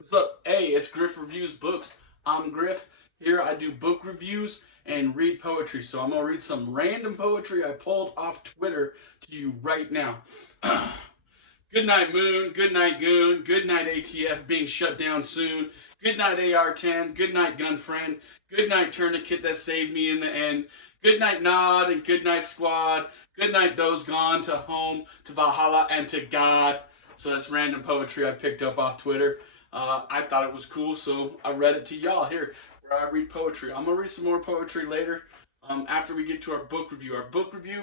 What's up? Hey, it's Griff Reviews Books. I'm Griff. Here I do book reviews and read poetry. So I'm going to read some random poetry I pulled off Twitter to you right now. Good night, Moon. Good night, Goon. Good night, ATF being shut down soon. Good night, AR-10. Good night, Gunfriend. Good night, Tourniquet that saved me in the end. Good night, Nod, and good night, Squad. Good night, those gone to home, to Valhalla, and to God. So that's random poetry I picked up off Twitter. I thought it was cool, so I read it to y'all here, where I read poetry. I'm going to read some more poetry later after we get to our book review. Our book review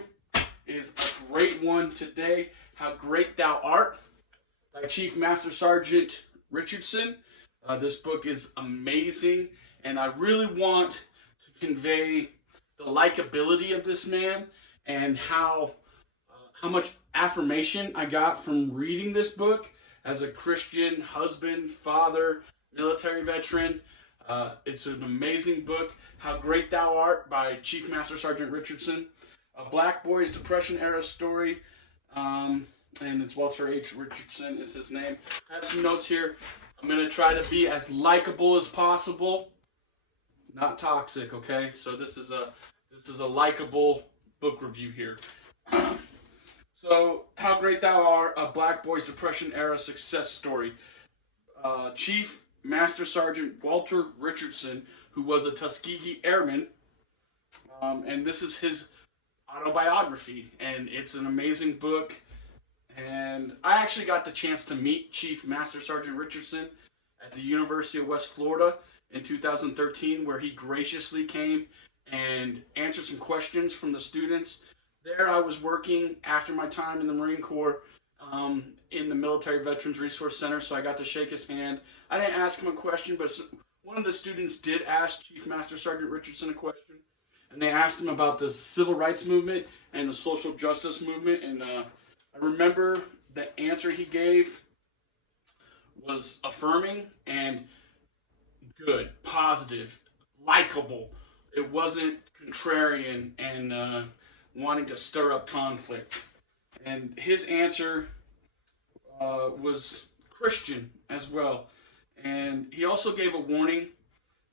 is a great one today. How Great Thou Art by Chief Master Sergeant Richardson. This book is amazing, and I really want to convey the likability of this man and how much affirmation I got from reading this book as a Christian husband, father, military veteran. It's an amazing book. How Great Thou Art by Chief Master Sergeant Richardson. A Black Boy's Depression era story. And it's Walter H. Richardson is his name. I have some notes here. I'm going to try to be as likable as possible. Not toxic, okay? So this is a likable book review here. So, How Great Thou Art, a Black Boy's Depression era success story. Chief Master Sergeant Walter Richardson, who was a Tuskegee Airman, and this is his autobiography, and it's an amazing book. And I actually got the chance to meet Chief Master Sergeant Richardson at the University of West Florida in 2013, where he graciously came and answered some questions from the students. There I was working after my time in the Marine Corps in the Military Veterans Resource Center, so I got to shake his hand. I didn't ask him a question, but one of the students did ask Chief Master Sergeant Richardson a question, and they asked him about the civil rights movement and the social justice movement, and I remember the answer he gave was affirming and good, positive, likable. It wasn't contrarian and wanting to stir up conflict. And his answer was Christian as well. And he also gave a warning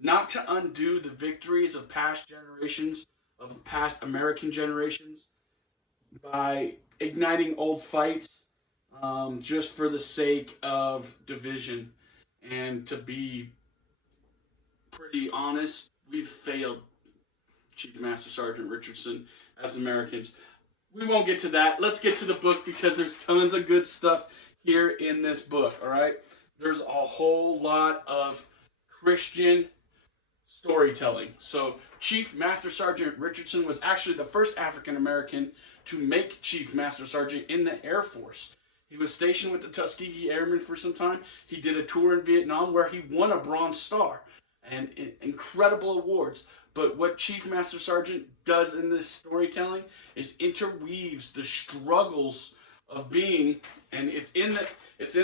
not to undo the victories of past generations, of past American generations, by igniting old fights just for the sake of division. And to be pretty honest, we've failed Chief Master Sergeant Richardson as Americans. We won't get to that. Let's get to the book because there's tons of good stuff here in this book, all right? There's a whole lot of Christian storytelling. So Chief Master Sergeant Richardson was actually the first African American to make Chief Master Sergeant in the Air Force. He was stationed with the Tuskegee Airmen for some time. He did a tour in Vietnam where he won a Bronze Star and incredible awards. But what Chief Master Sergeant does in this storytelling is interweaves the struggles of being, and it's in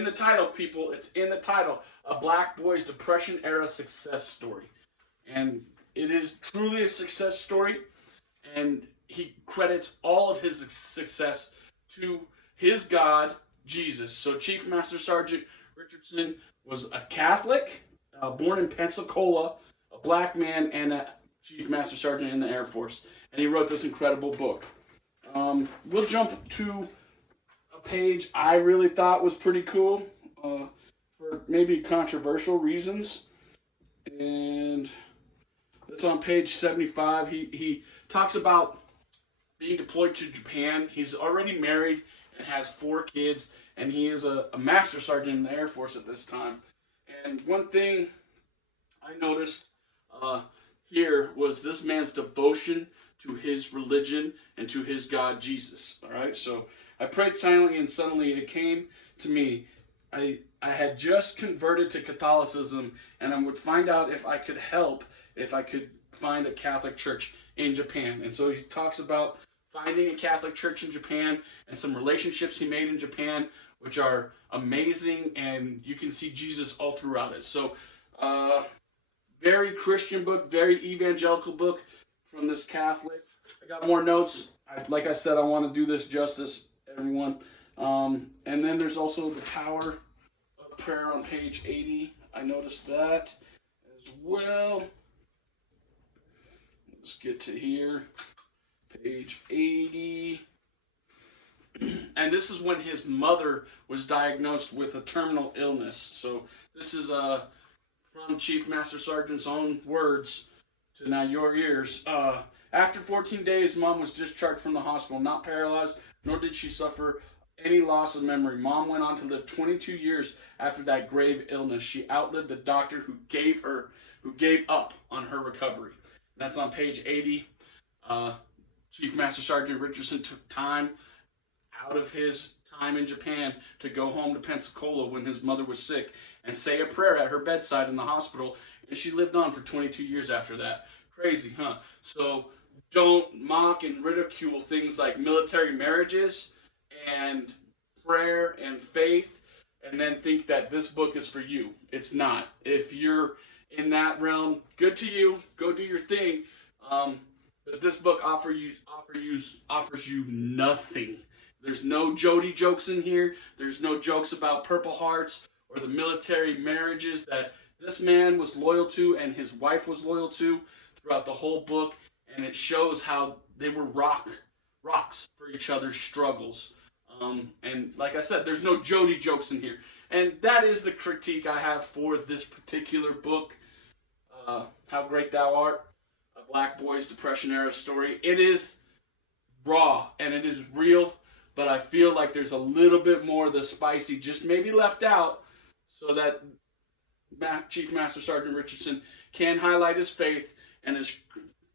the title, people. It's in the title, A Black Boy's Depression Era Success Story, and it is truly a success story. And he credits all of his success to his God, Jesus. So Chief Master Sergeant Richardson was a Catholic, born in Pensacola, a black man, and a Chief Master Sergeant in the Air Force. And he wrote this incredible book. We'll jump to a page I really thought was pretty cool for maybe controversial reasons. And it's on page 75. He talks about being deployed to Japan. He's already married and has 4 kids, and he is a Master Sergeant in the Air Force at this time. And one thing I noticed here was this man's devotion to his religion and to his God, Jesus. All right, so I prayed silently, and suddenly it came to me. I had just converted to Catholicism, and I would find out if I could help, if I could find a Catholic church in Japan. And so he talks about finding a Catholic church in Japan and some relationships he made in Japan, which are amazing, and you can see Jesus all throughout it. So, very Christian book, very evangelical book from this Catholic. I got more notes. Like I said, I want to do this justice, everyone. And then there's also the power of prayer on page 80. I noticed that as well. Let's get to here. Page 80. And this is when his mother was diagnosed with a terminal illness. So this is from Chief Master Sergeant's own words to now your ears. After 14 days, Mom was discharged from the hospital, not paralyzed, nor did she suffer any loss of memory. Mom went on to live 22 years after that grave illness. She outlived the doctor who gave up on her recovery. And that's on page 80. Chief Master Sergeant Richardson took time out of his time in Japan to go home to Pensacola when his mother was sick and say a prayer at her bedside in the hospital, and she lived on for 22 years after that. Crazy, huh? So don't mock and ridicule things like military marriages and prayer and faith and then think that this book is for you. It's not. If you're in that realm, good to you. Go do your thing. But this book offers you nothing. There's no Jody jokes in here. There's no jokes about Purple Hearts or the military marriages that this man was loyal to and his wife was loyal to throughout the whole book. And it shows how they were rocks for each other's struggles. And like I said, there's no Jody jokes in here. And that is the critique I have for this particular book, How Great Thou Art, a Black Boy's Depression Era story. It is raw and it is real, but I feel like there's a little bit more of the spicy just maybe left out so that Chief Master Sergeant Richardson can highlight his faith and his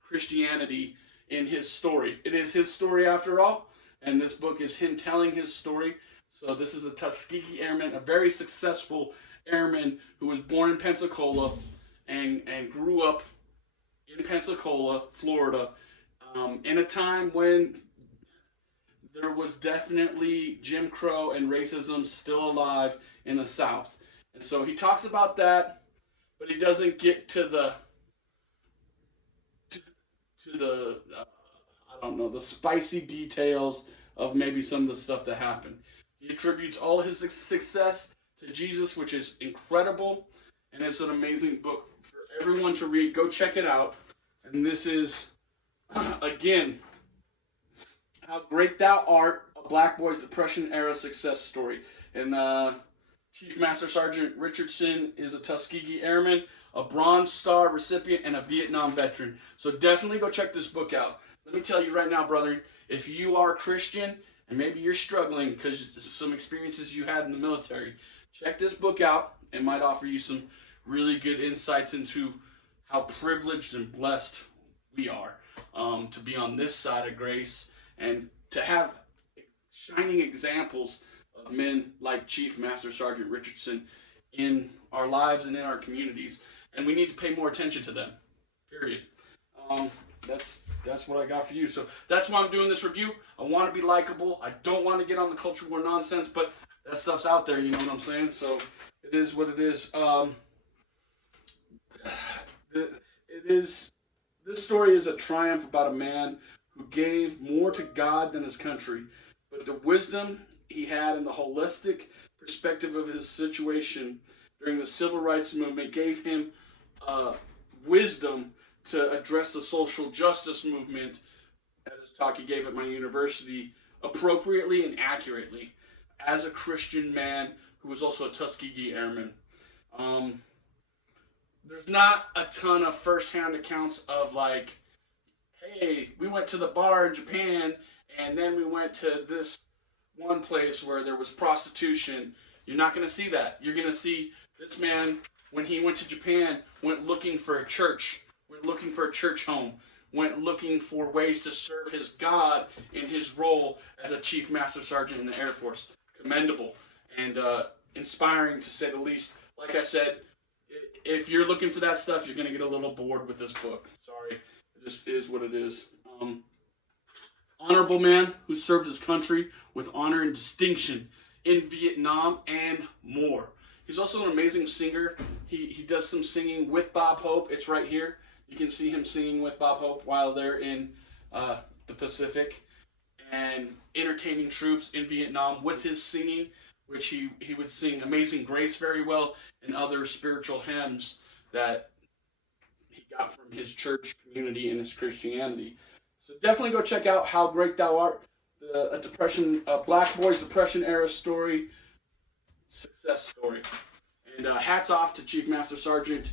Christianity in his story. It is his story after all, and this book is him telling his story. So this is a Tuskegee Airman, a very successful airman who was born in Pensacola and grew up in Pensacola, Florida, in a time when there was definitely Jim Crow and racism still alive in the South. And so he talks about that, but he doesn't get to the the spicy details of maybe some of the stuff that happened. He attributes all his success to Jesus, which is incredible, and it's an amazing book for everyone to read. Go check it out. And this is, again, How Great Thou Art, a Black Boy's Depression Era Success Story. And Chief Master Sergeant Richardson is a Tuskegee Airman, a Bronze Star recipient, and a Vietnam veteran. So definitely go check this book out. Let me tell you right now, brother, if you are Christian and maybe you're struggling because some experiences you had in the military, check this book out. It might offer you some really good insights into how privileged and blessed we are to be on this side of grace and to have shining examples of men like Chief Master Sergeant Richardson in our lives and in our communities, and we need to pay more attention to them. Period. That's what I got for you. So that's why I'm doing this review. I want to be likable. I don't want to get on the culture war nonsense, but that stuff's out there. You know what I'm saying? So it is what it is. This story is a triumph about a man who gave more to God than his country, but the wisdom he had and the holistic perspective of his situation during the civil rights movement gave him wisdom to address the social justice movement, as talk he gave at my university, appropriately and accurately as a Christian man who was also a Tuskegee Airman. There's not a ton of first-hand accounts of like, hey, we went to the bar in Japan and then we went to this one place where there was prostitution. You're not going to see that. You're going to see this man, when he went to Japan, went looking for a church, went looking for a church home, went looking for ways to serve his God in his role as a Chief Master Sergeant in the Air Force. Commendable and inspiring, to say the least. Like I said, if you're looking for that stuff, you're going to get a little bored with this book. Sorry. It just is what it is. Honorable man who served his country with honor and distinction in Vietnam and more. He's also an amazing singer. He does some singing with Bob Hope. It's right here. You can see him singing with Bob Hope while they're in the Pacific and entertaining troops in Vietnam with his singing, which he would sing Amazing Grace very well and other spiritual hymns that he got from his church community and his Christianity. So definitely go check out How Great Thou Art, a black boy's Depression era story, success story. And hats off to Chief Master Sergeant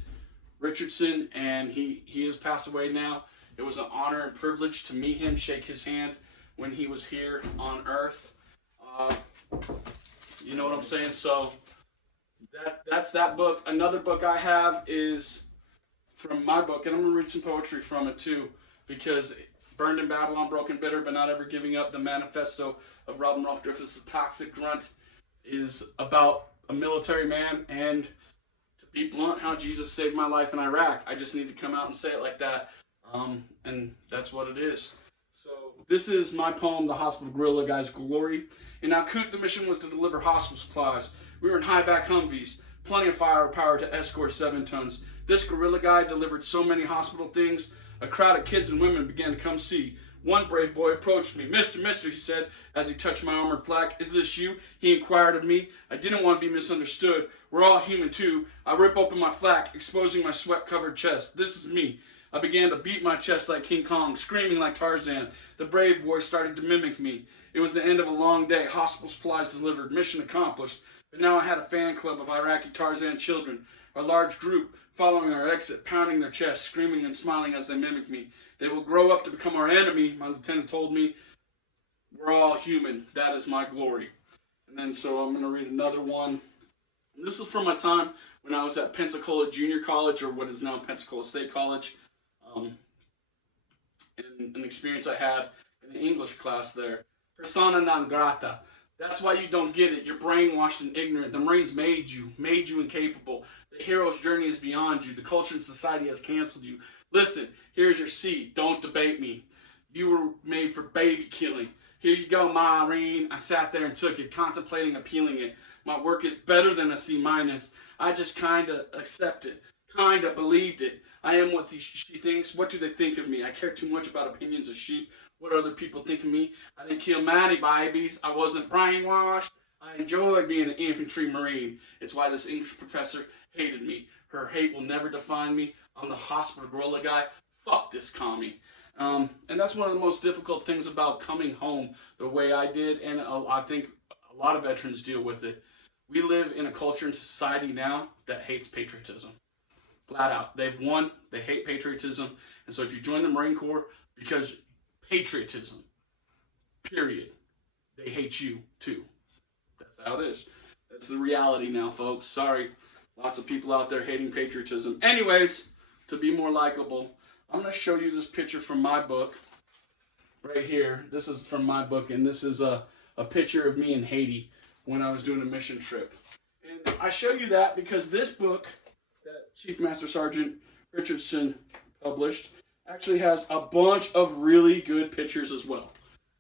Richardson, and he has passed away now. It was an honor and privilege to meet him, shake his hand when he was here on Earth. You know what I'm saying? So that's that book. Another book I have is from my book, and I'm going to read some poetry from it too, because Burned in Babylon, Broken Bitter, but Not Ever Giving Up, the manifesto of Robin Rolfe Griffiths, The Toxic Grunt, is about a military man, and to be blunt, how Jesus saved my life in Iraq. I just need to come out and say it like that, and that's what it is. So this is my poem, The Hospital Guerrilla Guy's Glory. In Al Kut, the mission was to deliver hospital supplies. We were in high-back Humvees, plenty of firepower to escort 7 tons. This guerrilla guy delivered so many hospital things, a crowd of kids and women began to come see. One brave boy approached me. Mister, he said, as he touched my armored flak. Is this you? He inquired of me. I didn't want to be misunderstood. We're all human too. I rip open my flak, exposing my sweat-covered chest. This is me. I began to beat my chest like King Kong, screaming like Tarzan. The brave boy started to mimic me. It was the end of a long day. Hospital supplies delivered. Mission accomplished. But now I had a fan club of Iraqi Tarzan children. A large group following our exit, pounding their chests, screaming and smiling as they mimicked me. They will grow up to become our enemy, my lieutenant told me. We're all human. That is my glory. And then so I'm going to read another one. And this is from my time when I was at Pensacola Junior College, or what is now Pensacola State College. And an experience I had in the English class there. Persona non grata. That's why you don't get it. You're brainwashed and ignorant. The Marines made you incapable. The hero's journey is beyond you. The culture and society has canceled you. Listen, here's your seat. Don't debate me. You were made for baby killing. Here you go, Marine. I sat there and took it, contemplating appealing it. My work is better than a C-. I just kinda accepted, kinda believed it. I am what she thinks. What do they think of me? I care too much about opinions of sheep. What other people think of me? I didn't kill many babies. I wasn't brainwashed. I enjoyed being an infantry Marine. It's why this English professor hated me. Her hate will never define me. I'm the hospital guerrilla guy. Fuck this commie. And that's one of the most difficult things about coming home the way I did, and I think a lot of veterans deal with it. We live in a culture and society now that hates patriotism. Flat out. They've won. They hate patriotism. And so if you join the Marine Corps because patriotism, period, they hate you too. That's how it is. That's the reality now, folks. Sorry. Lots of people out there hating patriotism. Anyways, to be more likable, I'm going to show you this picture from my book right here. This is from my book, and this is a picture of me in Haiti when I was doing a mission trip. And I show you that because this book that Chief Master Sergeant Richardson published actually has a bunch of really good pictures as well.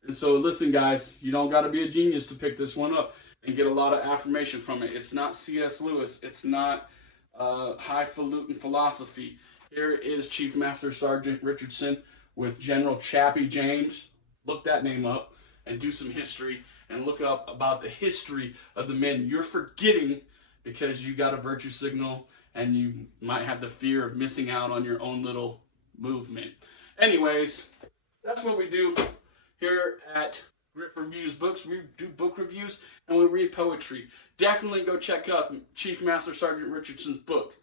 And so listen, guys, you don't got to be a genius to pick this one up and get a lot of affirmation from it. It's not C.S. Lewis. It's not highfalutin philosophy. Here is Chief Master Sergeant Richardson with General Chappie James. Look that name up and do some history and look up about the history of the men you're forgetting because you got a virtue signal and you might have the fear of missing out on your own little movement. Anyways, that's what we do here at Griff Reviews Books. We do book reviews and we read poetry. Definitely go check out Chief Master Sergeant Richardson's book,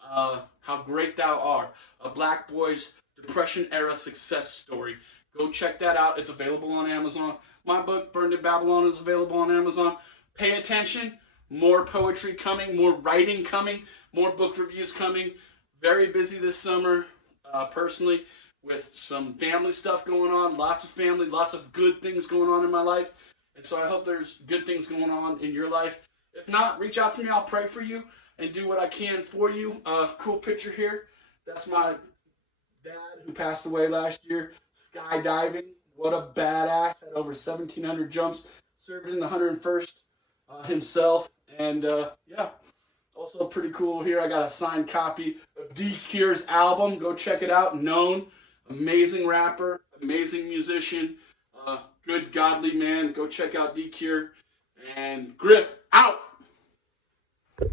How Great Thou Art, a black boy's Depression-era success story. Go check that out. It's available on Amazon. My book, Burned in Babylon, is available on Amazon. Pay attention. More poetry coming, more writing coming, more book reviews coming. Very busy this summer, personally, with some family stuff going on. Lots of family, lots of good things going on in my life. And so I hope there's good things going on in your life. If not, reach out to me. I'll pray for you and do what I can for you. Cool picture here. That's my dad who passed away last year, skydiving. What a badass. Had over 1,700 jumps. Served in the 101st himself. And yeah, also pretty cool here. I got a signed copy of D Cure's album. Go check it out. Known, amazing rapper, amazing musician, good godly man. Go check out D Cure. And Griff out.